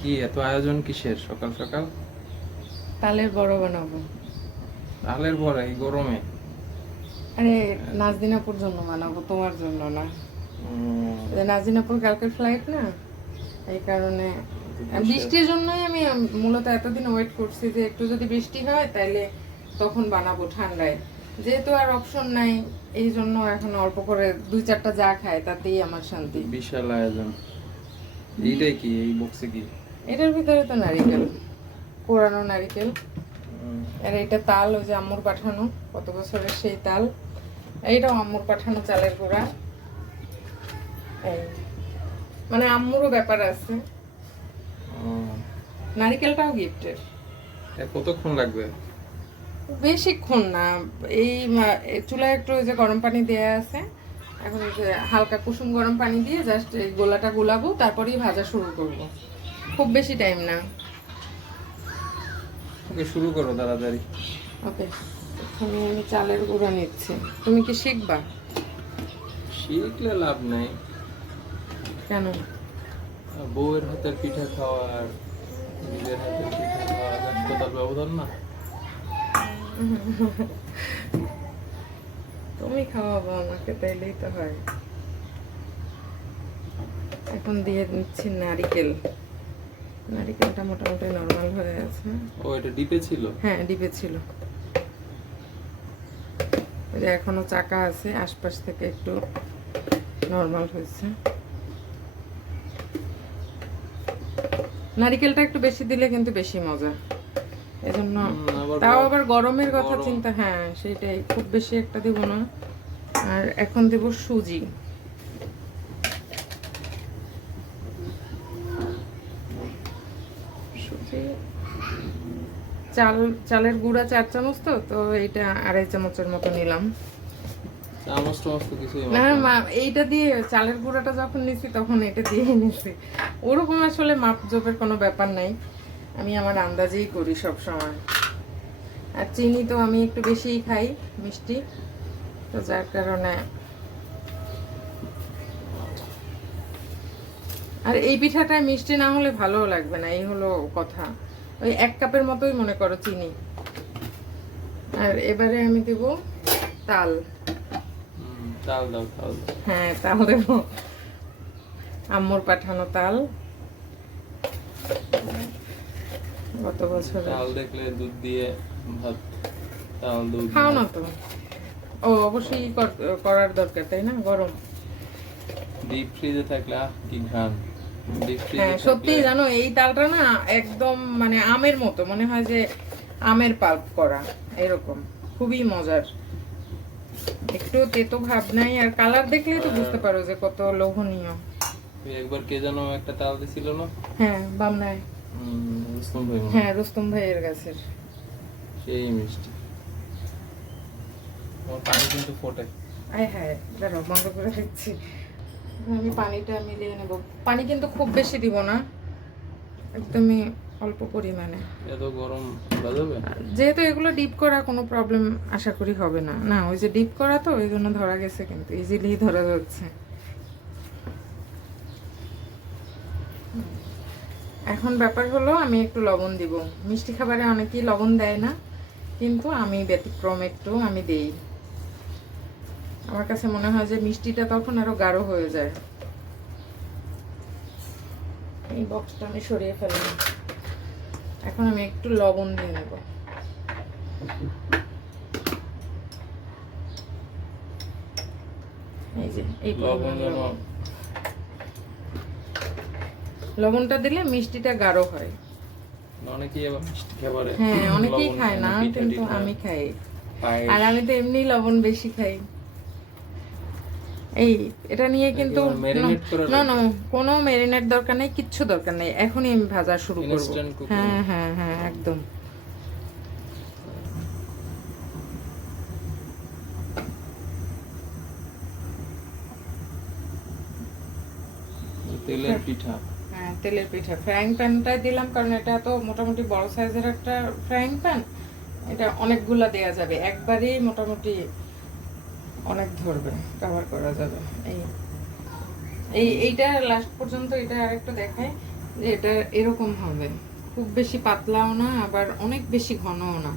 কি এত আয়োজন কিসের? সকাল সকাল? তালের বড় বানাবো। তালের পর এই গরমে? আরে নাজদিনাপুর জন্য বানাবো তোমার জন্য না। নাজদিনাপুর কালকে ফ্লাইট না এই কারণে বৃষ্টির জন্যই আমি মূলত এতদিন ওয়েট করছি যে একটু যদি বৃষ্টি হয় তাইলে তখন বানাবো ঠান্ডায়। যেহেতু আর অপশন নাই এই জন্য এখন অল্প করে দুই চারটা যা খায় তাতেই আমার শান্তি। বিশাল আয়োজন। এইটাই কি এই বক্সে কি? এটার ভিতরে তো নারিকেল কোরানো নারিকেল। আর এটা তাল ওই যে আম্মুর পাঠানো কত বছরের সেই তাল। এইটাও আম্মুর পাঠানো চালের গুঁড়া। এই মানে আম্মুরও ব্যাপার আছে। নারিকেলটাও গিফটের কতক্ষণ লাগবে? বেশিক্ষণ না। এই চুলায় একটু ওই যে গরম পানি দেওয়া আছে। এখন হালকা কুসুম গরম পানি দিয়ে জাস্ট এই গোলাটা গোলাবো তারপরেই ভাজা শুরু করব। খুব বেশি টাইম না। ওকে শুরু করো তাড়াতাড়ি। ওকে এখানে আমি চালের গুঁড়া নিচ্ছি। তুমি কি শিখবা? শিখলে লাভ নাই। কেন? বউয়ের হাতের পিঠা খাওয়া আর নিজের হাতের পিঠা খাওয়া ব্যস্ততার ব্যবধান না? তুমি খাওয়াবো আমাকে তাইলেই তো হয়। এখন দিয়ে দিচ্ছি নারিকেল। নারিকেলটা মোটামুটি নর্মাল হয়ে আছে ও এটা ডিপে ছিল? হ্যাঁ ডিপে ছিল। ওই এখনও চাকা আছে আশপাশ থেকে একটু নর্মাল হয়েছে। নারিকেলটা একটু বেশি দিলে কিন্তু বেশি মজা। এজন্য তাও আবার গরমের কথা চিন্তা হ্যাঁ সেটাই খুব বেশি একটা দিব না। আর এখন দেব সুজি। চাল চালের গুঁড়া চার চামচ তো তো এইটা আড়াই চামচের মতো নিলাম। না মা এইটা দিয়ে চালের গুঁড়াটা যখন নিছি তখন এটা দিয়ে নিছি ওরকম আসলে মাপ জোপের কোনো ব্যাপার নাই। আমি আমার আন্দাজেই করি সব সময় আর চিনি তো আমি একটু বেশিই খাই মিষ্টি। তো যার কারণে আর এই পিঠাটায় মিষ্টি না হলে ভালোও লাগবে না এই হলো কথা। ওই এক কাপের মতোই মনে করো চিনি। আর এবারে আমি দেব তাল। চাল দাও দাও। হ্যাঁ তাল দেব। আম্মুর পাঠানো তাল। গত বছর চাল দেখলে দুধ দিয়ে ভাত চাল দুধ খাও না তো। ও অবশ্যই করার দরকার তাই না? গরম। ডিপ ফ্রিজে থাকলে আহ কি ঘ্রাণ। হ্যাঁ সত্যি জানো এই তালটা না একদম মানে আমের মতো মনে হয় যে আমের পাল্প করা এরকম। খুবই মজার। একটু তেতো ভাব নাই আর কালার দেখলেই তো বুঝতে পারো যে কত লোভনীয়। একবার কে যেন একটা তাল দিছিল না? হ্যাঁ বামনায়। রুস্তম ভাই হ্যাঁ। রুস্তম ভাইয়ের গাছের। সেই মিষ্টি। আমার পানি কিন্তু ফোটে। আয় হ্যাঁ দাঁড়াও বন্ধ করে দিচ্ছি আমি পানিটা মিলিয়ে নেব। পানি কিন্তু খুব বেশি দিব না। একদমই অল্প পরিমাণে। এত গরম যাবে? যেহেতু এগুলো ডিপ করা কোনো প্রবলেম আশা করি হবে না। না ওই যে ডিপ করা তো ওই জন্য ধরা গেছে কিন্তু ইজিলি ধরা যাচ্ছে। এখন ব্যাপার হলো আমি একটু লবণ দিব। মিষ্টি খাবারে অনেকেই লবণ দেয় না কিন্তু আমি ব্যতিক্রম একটু আমি দেই। আমার কাছে মনে হয় যে মিষ্টিটা তখন আরও গাঢ় হয়ে যায়। এই বক্সটা আমি সরিয়ে ফেললাম। এখন আমি একটু লবণ দিয়ে নেব। এই যে এই। লবণটা দিলে মিষ্টিটা গাঢ় হয়। অনেকেই আবার মিষ্টি খাবারে হ্যাঁ অনেকেই খায় না কিন্তু আমি খাই। আর আমি তো এমনি লবণ বেশি খাই। এই এটা নিয়ে কিন্তু না না কোনো মেরিনেট দরকার নেই কিচ্ছু দরকার নেই। এখনই আমি ভাজা শুরু করব। হ্যাঁ হ্যাঁ হ্যাঁ একদম। তেলের পিঠা। হ্যাঁ তেলের পিঠা। ফ্রাইং প্যানটাই দিলাম কারণ এটা তো মোটামুটি বড় সাইজের একটা ফ্রাইং প্যান এটা অনেকগুলা দেয়া যাবে। একবারেই মোটামুটি অনেক ধরবে কভার করা যাবে। এই এই এইটা লাস্ট পর্যন্ত এটা আরেকটু দেখায় যে এটা এরকম হবে। খুব বেশি পাতলাও না আবার অনেক বেশি ঘনও না।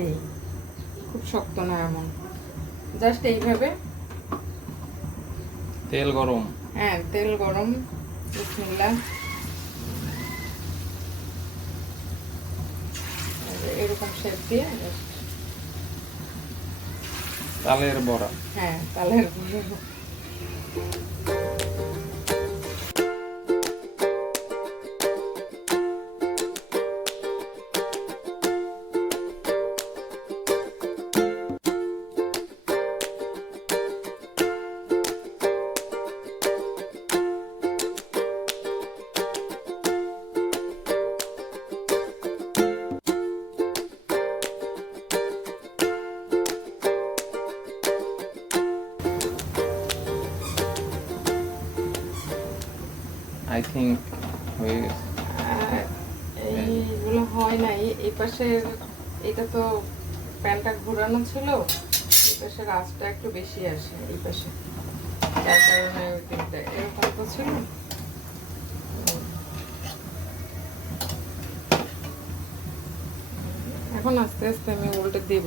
এই খুব শক্ত না এমন। জাস্ট এইভাবে। তেল গরম। হ্যাঁ তেল গরম বিসমিল্লাহ এরকম শেপ দিয়ে তালের বড়া হ্যাঁ তালের গুঁড়ো। থিঙ্ক হয়ে গেছে এইগুলো হয় নাই। এই এটা তো ঘোরানো ছিল একটু বেশি আসে, এই পাশে। যার কারণে ছিল। এখন আস্তে আস্তে আমি উল্টে দিব।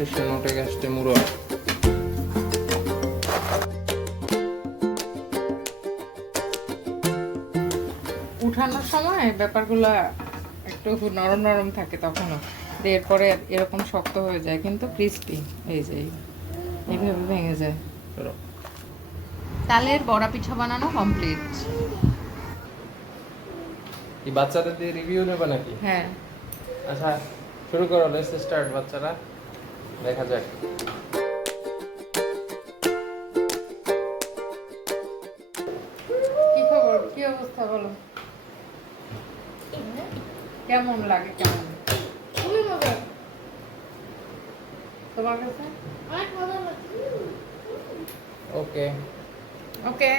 এই অবশেষে নোটে গাছটে মুড়ো। উঠানোর সময় ব্যাপারগুলো একটু নরম নরম থাকে তখনও। এরপরে এরকম শক্ত হয়ে যায় কিন্তু ক্রিস্পি এই যে এইভাবে ভেঙে যায়। তালের বড়া পিঠা বানানো কমপ্লিট এই বাচ্চাদের দিয়ে রিভিউ নেবে নাকি? হ্যাঁ। আচ্ছা শুরু করো লেটস স্টার্ট বাচ্চারা। দেখা যাক। কি খবর? কি অবস্থা বলো? কেমন লাগে কেমন? খুবই মজা। তোমার কাছে? অনেক মজা ওকে। ওকে।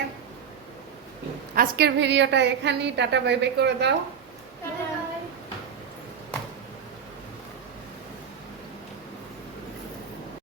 আজকের ভিডিওটা এখানেই। টাটা বাই বাই করে দাও।